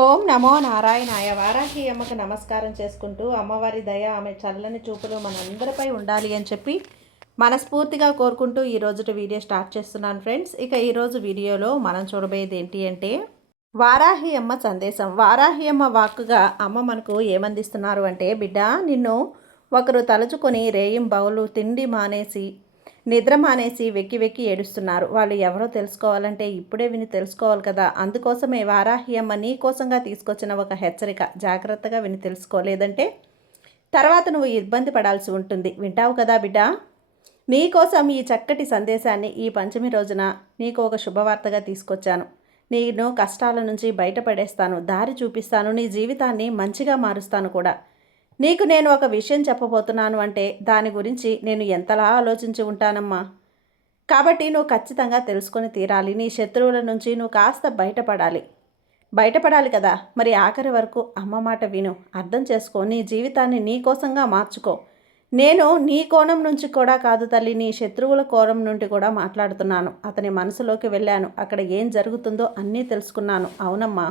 ఓం నమో నారాయణాయ. వారాహి అమ్మకు నమస్కారం చేసుకుంటూ అమ్మవారి దయ ఆమె చల్లని చూపులు మనందరిపై ఉండాలి అని చెప్పి మనస్ఫూర్తిగా కోరుకుంటూ ఈరోజు వీడియో స్టార్ట్ చేస్తున్నాను ఫ్రెండ్స్. ఇక ఈరోజు వీడియోలో మనం చూడబోయేది ఏంటి అంటే వారాహి అమ్మ సందేశం. వారాహి అమ్మ వాక్కుగా అమ్మ మనకు ఏమందిస్తున్నారు అంటే, బిడ్డ, నిన్ను ఒకరు తలుచుకొని రేయింబవలు తిండి మానేసి నిద్ర మానేసి వెక్కి వెక్కి ఏడుస్తున్నారు. వాళ్ళు ఎవరో తెలుసుకోవాలంటే ఇప్పుడే విని తెలుసుకోవాలి కదా. అందుకోసమే వారాహి అమ్మ నీ కోసంగా తీసుకొచ్చిన ఒక హెచ్చరిక. జాగ్రత్తగా విని తెలుసుకోలేదంటే తర్వాత నువ్వు ఇబ్బంది పడాల్సి ఉంటుంది. వింటావు కదా బిడ్డ. నీకోసం ఈ చక్కటి సందేశాన్ని ఈ పంచమి రోజున నీకు ఒక శుభవార్తగా తీసుకొచ్చాను. నేను కష్టాల నుంచి బయటపడేస్తాను, దారి చూపిస్తాను, నీ జీవితాన్ని మంచిగా మారుస్తాను కూడా. నీకు నేను ఒక విషయం చెప్పబోతున్నాను అంటే దాని గురించి నేను ఎంతలా ఆలోచించి ఉంటానమ్మా. కాబట్టి నువ్వు ఖచ్చితంగా తెలుసుకొని తీరాలి. నీ శత్రువుల నుంచి నువ్వు కాస్త బయటపడాలి కదా. మరి ఆఖరి వరకు అమ్మ మాట విను, అర్థం చేసుకో, నీ జీవితాన్ని నీ కోసంగా మార్చుకో. నేను నీ కోణం నుంచి కూడా కాదు తల్లి, నీ శత్రువుల కోణం నుండి కూడా మాట్లాడుతున్నాను. అతని మనసులోకి వెళ్ళాను, అక్కడ ఏం జరుగుతుందో అన్నీ తెలుసుకున్నాను. అవునమ్మా,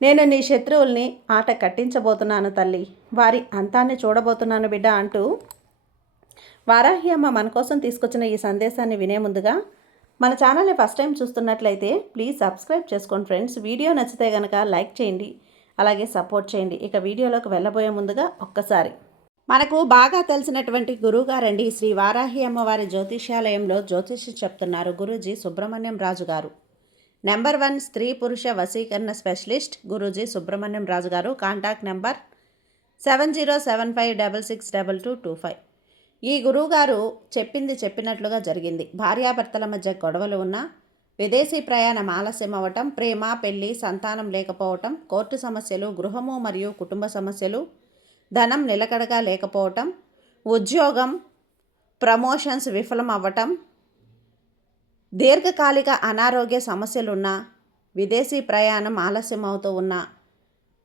నేను నీ శత్రువుల్ని ఆట కట్టించబోతున్నాను తల్లి, వారి అంతాన్ని చూడబోతున్నాను బిడ్డ అంటూ వారాహి అమ్మ మన కోసం తీసుకొచ్చిన ఈ సందేశాన్ని వినే ముందుగా మన ఛానల్ని ఫస్ట్ టైం చూస్తున్నట్లయితే ప్లీజ్ సబ్స్క్రైబ్ చేసుకోండి ఫ్రెండ్స్. వీడియో నచ్చితే కనుక లైక్ చేయండి, అలాగే సపోర్ట్ చేయండి. ఇక వీడియోలోకి వెళ్ళబోయే ముందుగా ఒక్కసారి మనకు బాగా తెలిసినటువంటి గురువుగారండి శ్రీ వారాహి అమ్మవారి జ్యోతిష్యాలయంలో జ్యోతిష్యం చెప్తున్నారు గురూజీ సుబ్రహ్మణ్యం రాజు గారు. నెంబర్ 1 స్త్రీ పురుష వశీకరణ స్పెషలిస్ట్ గురూజీ సుబ్రహ్మణ్యం రాజు గారు. Contact number 7075662225. ఈ గురువుగారు చెప్పింది చెప్పినట్లుగా జరిగింది. భార్యాభర్తల మధ్య గొడవలు ఉన్నా, విదేశీ ప్రయాణం ఆలస్యం అవ్వటం, ప్రేమ పెళ్లి సంతానం లేకపోవటం, కోర్టు సమస్యలు, గృహము మరియు కుటుంబ సమస్యలు, ధనం నిలకడగా లేకపోవటం, ఉద్యోగం ప్రమోషన్స్ విఫలం అవ్వటం, దీర్ఘకాలిక అనారోగ్య సమస్యలున్నా, విదేశీ ప్రయాణం ఆలస్యం అవుతూ ఉన్నా,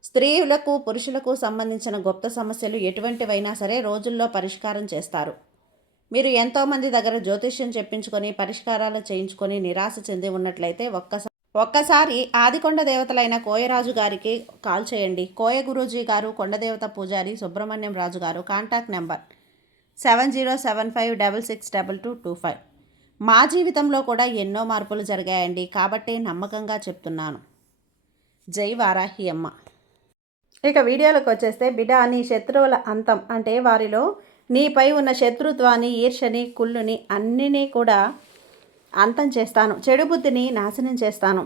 స్త్రీలకు పురుషులకు సంబంధించిన గుప్త సమస్యలు ఎటువంటివైనా సరే రోజుల్లో పరిష్కారం చేస్తారు. మీరు ఎంతోమంది దగ్గర జ్యోతిష్యం చెప్పించుకొని పరిష్కారాలు చేయించుకొని నిరాశ చెంది ఉన్నట్లయితే ఒక్కసారి ఆదికొండ దేవతలైన కోయరాజు గారికి కాల్ చేయండి. కోయ గురూజీ గారు, కొండదేవత పూజారి సుబ్రహ్మణ్యం రాజు గారు. Contact number 7075662225. మా జీవితంలో కూడా ఎన్నో మార్పులు జరిగాయండి, కాబట్టి నమ్మకంగా చెప్తున్నాను. జై వారాహి అమ్మ. ఇక వీడియోలోకి వచ్చేస్తే, బిడ్డ, నీ శత్రువుల అంతం అంటే వారిలో నీపై ఉన్న శత్రుత్వాన్ని, ఈర్ష్యని, కుళ్ళుని అన్నినీ కూడా అంతం చేస్తాను. చెడు బుద్ధిని నాశనం చేస్తాను.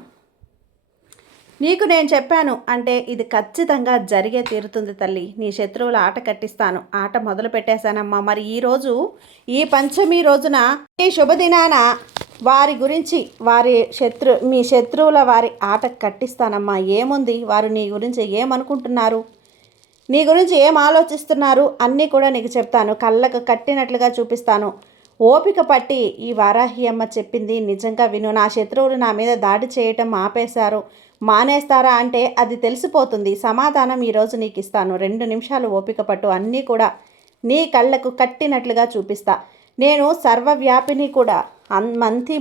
నీకు నేను చెప్పాను అంటే ఇది ఖచ్చితంగా జరిగే తీరుతుంది తల్లి. నీ శత్రువుల ఆట కట్టిస్తాను. ఆట మొదలు పెట్టేశానమ్మా. మరి ఈరోజు ఈ పంచమి రోజున ఈ శుభదినాన వారి గురించి మీ శత్రువుల వారి ఆట కట్టిస్తానమ్మా. ఏముంది, వారు నీ గురించి ఏమనుకుంటున్నారు, నీ గురించి ఏం ఆలోచిస్తున్నారు అన్నీ కూడా నీకు చెప్తాను. కళ్ళకు కట్టినట్లుగా చూపిస్తాను. ఓపిక పట్టి ఈ వారాహి అమ్మ చెప్పింది నిజంగా విను. నా శత్రువులు నా మీద దాడి చేయటం మానేస్తారా అంటే అది తెలిసిపోతుంది. సమాధానం ఈరోజు నీకు ఇస్తాను. 2 నిమిషాలు ఓపిక పట్టు, అన్నీ కూడా నీ కళ్ళకు కట్టినట్లుగా చూపిస్తా. నేను సర్వవ్యాపిని కూడా,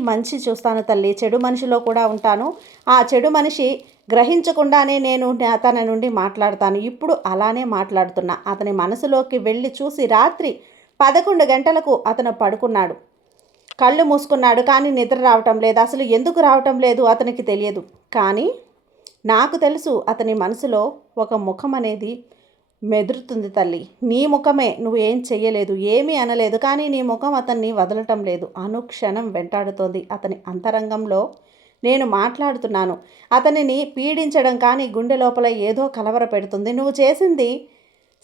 మంచి చూస్తాను తల్లి. చెడు మనిషిలో కూడా ఉంటాను. ఆ చెడు మనిషి గ్రహించకుండానే నేను తన నుండి మాట్లాడతాను. ఇప్పుడు అలానే మాట్లాడుతున్నా. అతని మనసులోకి వెళ్ళి చూసి రాత్రి 11 గంటలకు అతను పడుకున్నాడు. కళ్ళు మూసుకున్నాడు, కానీ నిద్ర రావటం లేదు. అసలు ఎందుకు రావటం లేదు అతనికి తెలియదు. కానీ నాకు తెలుసు, అతని మనసులో ఒక ముఖం అనేది మెదురుతుంది తల్లి. నీ ముఖమే, నువ్వేం చెయ్యలేదు, ఏమీ అనలేదు, కానీ నీ ముఖం అతన్ని వదలటం లేదు. అనుక్షణం వెంటాడుతోంది. అతని అంతరంగంలో నేను మాట్లాడుతున్నాను. అతనిని పీడించడం కానీ గుండె లోపల ఏదో కలవర పెడుతుంది. నువ్వు చేసింది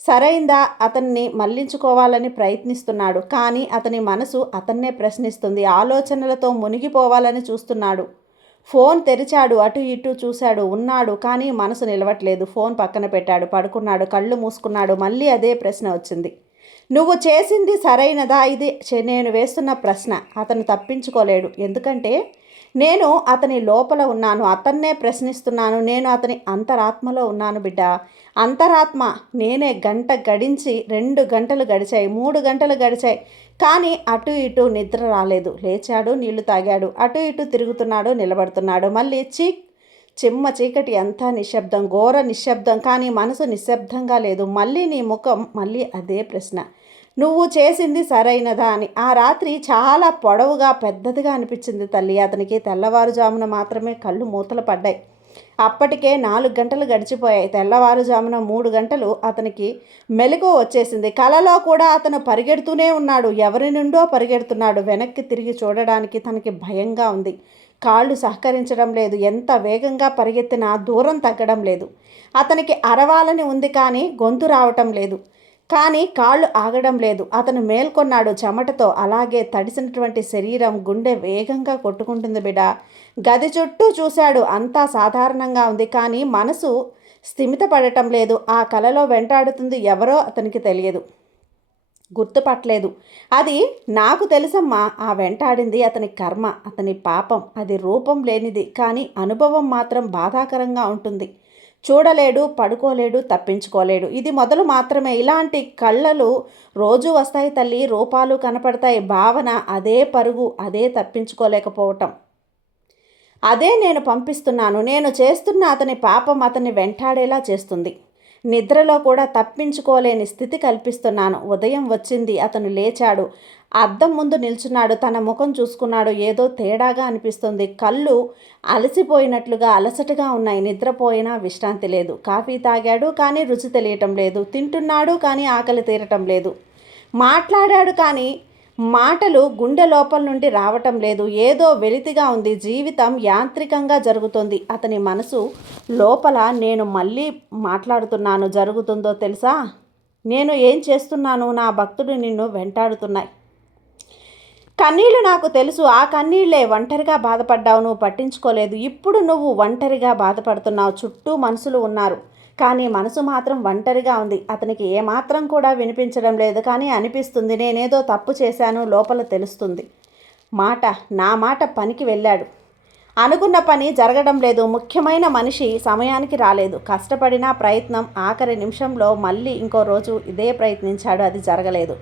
సరైందా, అతన్ని మళ్లించుకోవాలని ప్రయత్నిస్తున్నాడు, కానీ అతని మనసు అతన్నే ప్రశ్నిస్తుంది. ఆలోచనలతో మునిగిపోవాలని చూస్తున్నాడు. ఫోన్ తెరిచాడు, అటు ఇటు చూశాడు, ఉన్నాడు, కానీ మనసు నిలవట్లేదు. ఫోన్ పక్కన పెట్టాడు, పడుకున్నాడు, కళ్ళు మూసుకున్నాడు. మళ్ళీ అదే ప్రశ్న వచ్చింది. నువ్వు చేసింది సరైనదా? ఇది నేను వేస్తున్న ప్రశ్న. అతను తప్పించుకోలేడు, ఎందుకంటే నేను అతని లోపల ఉన్నాను, అతన్నే ప్రశ్నిస్తున్నాను. నేను అతని అంతరాత్మలో ఉన్నాను బిడ్డ. అంతరాత్మ నేనే. గంట గడించి 2 గంటలు గడిచాయి, 3 గంటలు గడిచాయి, కానీ అటు ఇటు నిద్ర రాలేదు. లేచాడు, నీళ్లు తాగాడు, అటు ఇటు తిరుగుతున్నాడు, నిలబడుతున్నాడు. మళ్ళీ చిమ్మ చీకటి అంతా నిశ్శబ్దం, ఘోర నిశ్శబ్దం. కానీ మనసు నిశ్శబ్దంగా లేదు. మళ్ళీ నీ ముఖం, మళ్ళీ అదే ప్రశ్న, నువ్వు చేసింది సరైనదా అని. ఆ రాత్రి చాలా పొడవుగా పెద్దదిగా అనిపించింది తల్లి. అతనికి తెల్లవారుజామున మాత్రమే కళ్ళు మూతలు పడ్డాయి. అప్పటికే 4 గంటలు గడిచిపోయాయి. తెల్లవారుజామున 3 గంటలు అతనికి మెలకువ వచ్చేసింది. కలలో కూడా అతను పరిగెడుతూనే ఉన్నాడు. ఎవరి నుండో పరిగెడుతున్నాడు. వెనక్కి తిరిగి చూడడానికి తనకి భయంగా ఉంది. కాళ్ళు సహకరించడం లేదు. ఎంత వేగంగా పరిగెత్తినా దూరం తగ్గడం లేదు. అతనికి అరవాలని ఉంది కానీ గొంతు రావటం లేదు. కానీ కాళ్ళు ఆగడం లేదు. అతను మేల్కొన్నాడు చెమటతో. అలాగే తడిసినటువంటి శరీరం, గుండె వేగంగా కొట్టుకుంటుంది బిడ్డ. గది చుట్టూ చూశాడు. అంతా సాధారణంగా ఉంది. కానీ మనసు స్థిమితపడటం లేదు. ఆ కలలో వెంటాడుతుంది ఎవరో అతనికి తెలియదు, గుర్తుపట్టలేదు. అది నాకు తెలుసమ్మా. ఆ వెంటాడింది అతని కర్మ, అతని పాపం. అది రూపం లేనిది, కానీ అనుభవం మాత్రం బాధాకరంగా ఉంటుంది. చూడలేడు, పడుకోలేడు, తప్పించుకోలేడు. ఇది మొదలు మాత్రమే. ఇలాంటి కళ్ళలు రోజు వస్తాయి తల్లి. రూపాలు కనపడతాయి. భావన అదే పరుగు, అదే తప్పించుకోలేకపోవటం. అదే నేను పంపిస్తున్నాను. నేను చేస్తున్న అతని పాపం అతన్ని వెంటాడేలా చేస్తుంది. నిద్రలో కూడా తప్పించుకోలేని స్థితి కల్పిస్తున్నాను. ఉదయం వచ్చింది. అతను లేచాడు. అద్దం ముందు నిల్చున్నాడు. తన ముఖం చూసుకున్నాడు. ఏదో తేడాగా అనిపిస్తుంది. కళ్ళు అలసిపోయినట్లుగా అలసటగా ఉన్నాయి. నిద్రపోయినా విశ్రాంతి లేదు. కాఫీ తాగాడు కానీ రుచి తెలియటం లేదు. తింటున్నాడు కానీ ఆకలి తీరటం లేదు. మాట్లాడాడు కానీ మాటలు గుండె లోపల నుండి రావటం లేదు. ఏదో వెలితిగా ఉంది. జీవితం యాంత్రికంగా జరుగుతుంది. అతని మనసు లోపల, నేను మళ్ళీ మాట్లాడుతున్నాను, జరుగుతుందో తెలుసా? నేను ఏం చేస్తున్నాను? నా భక్తుడు నిన్ను వెంటాడుతున్నాయి. కన్నీళ్ళు నాకు తెలుసు. ఆ కన్నీళ్లే. ఒంటరిగా బాధపడ్డావు, నువ్వు పట్టించుకోలేదు. ఇప్పుడు నువ్వు ఒంటరిగా బాధపడుతున్నావు. చుట్టూ మనుషులు ఉన్నారు కానీ మనసు మాత్రం ఒంటరిగా ఉంది. అతనికి ఏమాత్రం కూడా వినిపించడం లేదు. కానీ అనిపిస్తుంది, నేనేదో తప్పు చేశాను లోపల తెలుస్తుంది. నా మాట పనికి వెళ్ళాడు. అనుకున్న పని జరగడం లేదు. ముఖ్యమైన మనిషి సమయానికి రాలేదు. కష్టపడిన ప్రయత్నం ఆఖరి నిమిషంలో మళ్ళీ ఇంకో రోజు ఇదే ప్రయత్నించాడు. అది జరగలేదు.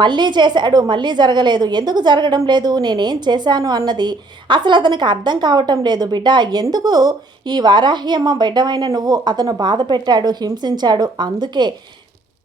మళ్ళీ చేశాడు, మళ్ళీ జరగలేదు. ఎందుకు జరగడం లేదు? నేనేం చేశాను అన్నది అసలు అతనికి అర్థం కావటం లేదు. బిడ్డ, ఎందుకు ఈ వారాహ్యమ్మ బిడ్డమైన నువ్వు అతను బాధ పెట్టాడు, హింసించాడు. అందుకే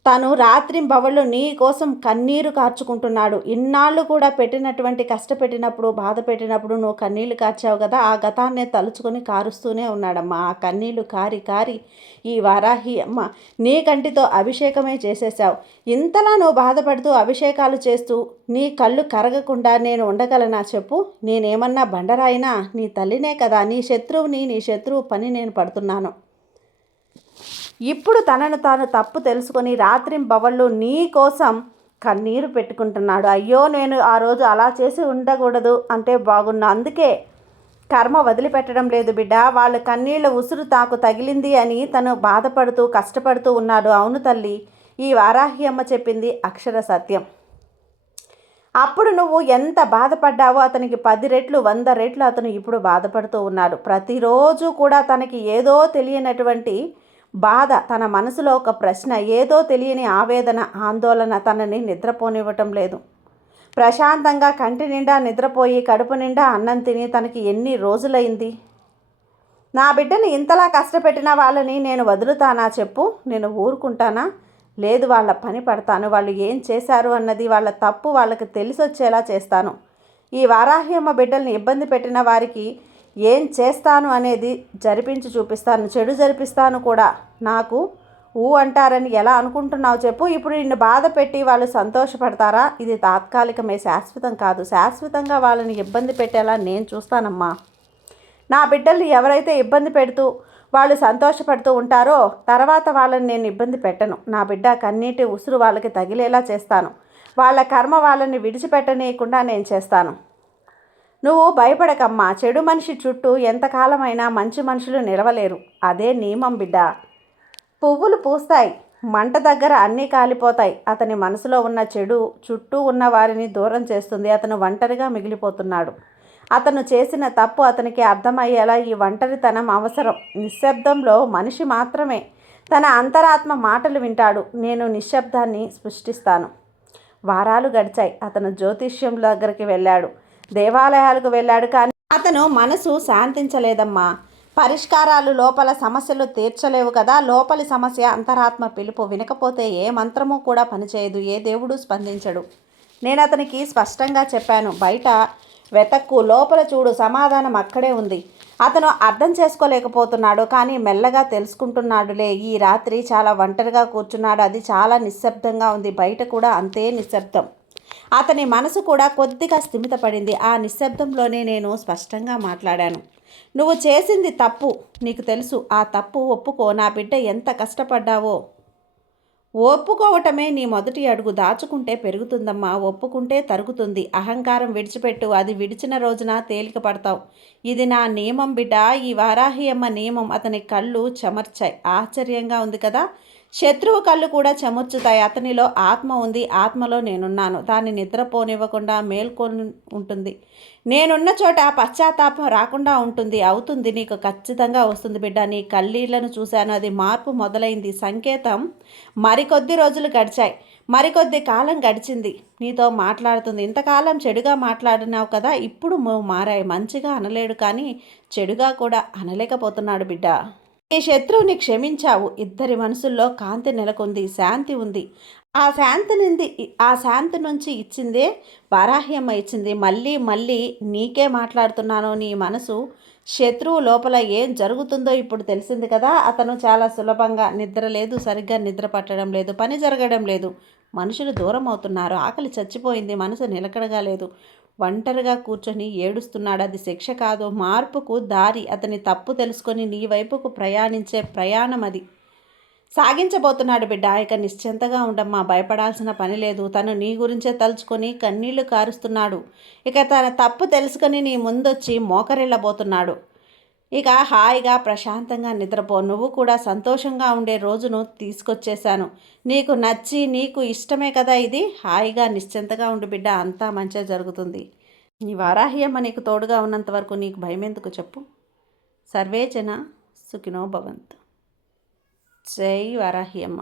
తను రాత్రింబవళ్ళు నీ కోసం కన్నీరు కార్చుకుంటున్నాడు. ఇన్నాళ్ళు కూడా పెట్టినటువంటి కష్టపెట్టినప్పుడు, బాధ పెట్టినప్పుడు నువ్వు కన్నీళ్లు కార్చావు కదా, ఆ గతాన్నే తలుచుకొని కారుస్తూనే ఉన్నాడమ్మా. ఆ కన్నీళ్లు కారి కారి ఈ వారాహి అమ్మ నీ కంటితో అభిషేకమే చేసేసావు. ఇంతలా నువ్వు బాధపడుతూ అభిషేకాలు చేస్తూ నీ కళ్ళు కరగకుండా నేను ఉండగలనా చెప్పు? నేనేమన్నా బండరాయినా? నీ తల్లినే కదా. నీ శత్రువు పని నేను పడుతున్నాను. ఇప్పుడు తనను తాను తప్పు తెలుసుకొని రాత్రింబవళ్ళు నీ కోసం కన్నీరు పెట్టుకుంటున్నాడు. అయ్యో, నేను ఆ రోజు అలా చేసి ఉండకూడదు అంటే బాగున్నా. అందుకే కర్మ వదిలిపెట్టడం లేదు బిడ్డ. వాళ్ళ కన్నీళ్ళ ఉసురు తాకు తగిలింది అని తను బాధపడుతూ కష్టపడుతూ ఉన్నాడు. అవును తల్లి, ఈ వారాహి అమ్మ చెప్పింది అక్షర సత్యం. అప్పుడు నువ్వు ఎంత బాధపడ్డావో అతనికి 10 రెట్లు 100 రెట్లు అతను ఇప్పుడు బాధపడుతూ ఉన్నాడు. ప్రతిరోజు కూడా తనకి ఏదో తెలియనటువంటి బాధ, తన మనసులో ఒక ప్రశ్న, ఏదో తెలియని ఆవేదన, ఆందోళన తనని నిద్రపోనివ్వటం లేదు. ప్రశాంతంగా కంటి నిండా నిద్రపోయి కడుపు నిండా అన్నం తిని తనకి ఎన్ని రోజులైంది? నా బిడ్డని ఇంతలా కష్టపెట్టిన వాళ్ళని నేను వదులుతానా చెప్పు? నేను ఊరుకుంటానా? లేదు, వాళ్ళ పని పడతాను. వాళ్ళు ఏం చేశారు అన్నది, వాళ్ళ తప్పు వాళ్ళకి తెలిసొచ్చేలా చేస్తాను. ఈ వారాహ్యమ్మ బిడ్డల్ని ఇబ్బంది పెట్టిన వారికి ఏం చేస్తాను అనేది జరిపించి చూపిస్తాను. చెడు జరిపిస్తాను కూడా. నాకు అంటారని ఎలా అనుకుంటున్నావు చెప్పు? ఇప్పుడు నిన్ను బాధ పెట్టి వాళ్ళు సంతోషపడతారా? ఇది తాత్కాలికమే, శాశ్వతం కాదు. శాశ్వతంగా వాళ్ళని ఇబ్బంది పెట్టేలా నేను చూస్తానమ్మా. నా బిడ్డల్ని ఎవరైతే ఇబ్బంది పెడుతూ వాళ్ళు సంతోషపడుతూ ఉంటారో తర్వాత వాళ్ళని నేను ఇబ్బంది పెట్టను. నా బిడ్డ కన్నీటి ఉసురు వాళ్ళకి తగిలేలా చేస్తాను. వాళ్ళ కర్మ వాళ్ళని విడిచిపెట్టనీయకుండా నేను చేస్తాను. నువ్వు భయపడకమ్మా. చెడు మనిషి చుట్టూ ఎంతకాలమైనా మంచి మనుషులు నిలవలేరు. అదే నియమం బిడ్డ. పువ్వులు పూస్తాయి, మంట దగ్గర అన్నీ కాలిపోతాయి. అతని మనసులో ఉన్న చెడు చుట్టూ ఉన్న వారిని దూరం చేస్తుంది. అతను ఒంటరిగా మిగిలిపోతున్నాడు. అతను చేసిన తప్పు అతనికి అర్థమయ్యేలా ఈ ఒంటరితనం అవసరం. నిశ్శబ్దంలో మనిషి మాత్రమే తన అంతరాత్మ మాటలు వింటాడు. నేను నిశ్శబ్దాన్ని సృష్టిస్తాను. వారాలు గడిచాయి. అతను జ్యోతిష్యం దగ్గరికి వెళ్ళాడు, దేవాలయాలకు వెళ్ళాడు. కానీ అతను మనసు శాంతించలేదమ్మా. పరిష్కారాలు లోపల సమస్యలు తీర్చలేవు కదా. లోపలి సమస్య అంతరాత్మ పిలుపు వినకపోతే ఏ మంత్రము కూడా పనిచేయదు, ఏ దేవుడు స్పందించడు. నేను అతనికి స్పష్టంగా చెప్పాను, బయట వెతక్కు, లోపల చూడు, సమాధానం అక్కడే ఉంది. అతను అర్థం చేసుకోలేకపోతున్నాడు, కానీ మెల్లగా తెలుసుకుంటున్నాడులే. ఈ రాత్రి చాలా ఒంటరిగా కూర్చున్నాడు. అది చాలా నిశ్శబ్దంగా ఉంది. బయట కూడా అంతే నిశ్శబ్దం. అతని మనసు కూడా కొద్దిగా స్థిమితపడింది. ఆ నిశ్శబ్దంలోనే నేను స్పష్టంగా మాట్లాడాను. నువ్వు చేసింది తప్పు, నీకు తెలుసు. ఆ తప్పు ఒప్పుకో. నా బిడ్డ ఎంత కష్టపడ్డావో. ఒప్పుకోవటమే నీ మొదటి అడుగు. దాచుకుంటే పెరుగుతుందమ్మా, ఒప్పుకుంటే తరుగుతుంది. అహంకారం విడిచిపెట్టు, అది విడిచిన రోజున తేలిక పడతావు. ఇది నా నియమం బిడ్డ, ఈ వారాహి అమ్మ నియమం. అతని కళ్ళు చెమర్చాయి. ఆశ్చర్యంగా ఉంది కదా. శత్రువు కళ్ళు కూడా చెమర్చుతాయి. అతనిలో ఆత్మ ఉంది, ఆత్మలో నేనున్నాను. దాన్ని నిద్రపోనివ్వకుండా మేల్కొని ఉంటుంది. నేనున్న చోట పశ్చాత్తాపం రాకుండా ఉంటుంది. అవుతుంది, నీకు ఖచ్చితంగా వస్తుంది బిడ్డ. నీ కళ్ళీళ్లను చూశాను, అది మార్పు మొదలైంది. సంకేతం. మరికొద్ది రోజులు గడిచాయి, మరికొద్ది కాలం గడిచింది. నీతో మాట్లాడుతుంది. ఇంతకాలం చెడుగా మాట్లాడినావు కదా, ఇప్పుడు మారాయి. మంచిగా అనలేడు, కానీ చెడుగా కూడా అనలేకపోతున్నాడు బిడ్డ. నీ శత్రువుని క్షమించావు. ఇద్దరి మనసుల్లో కాంతి నెలకొంది, శాంతి ఉంది. ఆ శాంతి నుంచి ఇచ్చిందే వారాహ్యమ్మ ఇచ్చింది. మళ్ళీ మళ్ళీ నీకే మాట్లాడుతున్నాను. నీ మనసు శత్రువు లోపల ఏం జరుగుతుందో ఇప్పుడు తెలిసింది కదా. అతను చాలా సులభంగా నిద్ర లేదు, సరిగ్గా నిద్ర పట్టడం లేదు, పని జరగడం లేదు. మనుషులు దూరం అవుతున్నారు. ఆకలి చచ్చిపోయింది. మనసు నిలకడగా లేదు. ఒంటరిగా కూర్చొని ఏడుస్తున్నాడు. అది శిక్ష కాదు, మార్పుకు దారి. అతని తప్పు తెలుసుకొని నీ వైపుకు ప్రయాణించే ప్రయాణం అది. సాగించబోతున్నాడు బిడ్డ. ఇక నిశ్చింతగా ఉండమ్మా, భయపడాల్సిన పని లేదు. తను నీ గురించే తలుచుకొని కన్నీళ్లు కారుస్తున్నాడు. ఇక తన తప్పు తెలుసుకొని నీ ముందొచ్చి మోకరిల్లబోతున్నాడు. ఇక హాయిగా ప్రశాంతంగా నిద్రపో. నువ్వు కూడా సంతోషంగా ఉండే రోజును తీసుకొచ్చేశాను. నీకు నచ్చి నీకు ఇష్టమే కదా ఇది. హాయిగా నిశ్చింతగా ఉండు బిడ్డ, అంతా మంచిగా జరుగుతుంది. నీ వారాహ్యమ్మ నీకు తోడుగా ఉన్నంత వరకు నీకు భయం ఎందుకు చెప్పు. సర్వే జన సుఖినో భవంతు. జై వారాహి అమ్మ.